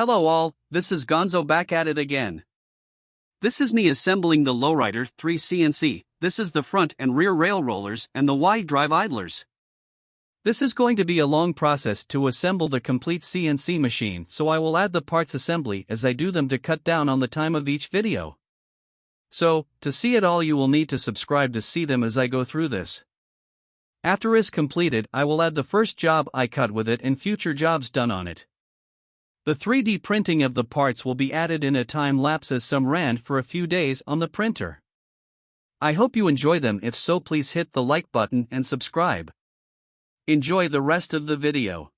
Hello all, this is Gonzo back at it again. This is me assembling the Lowrider 3 CNC. This is the front and rear rail rollers and the wide drive idlers. This is going to be a long process to assemble the complete CNC machine, so I will add the parts assembly as I do them to cut down on the time of each video. So, to see it all you will need to subscribe to see them as I go through this. After is completed, I will add the first job I cut with it and future jobs done on it. The 3D printing of the parts will be added in a time lapse as some ran for a few days on the printer. I hope you enjoy them. If so, please hit the like button and subscribe. Enjoy the rest of the video.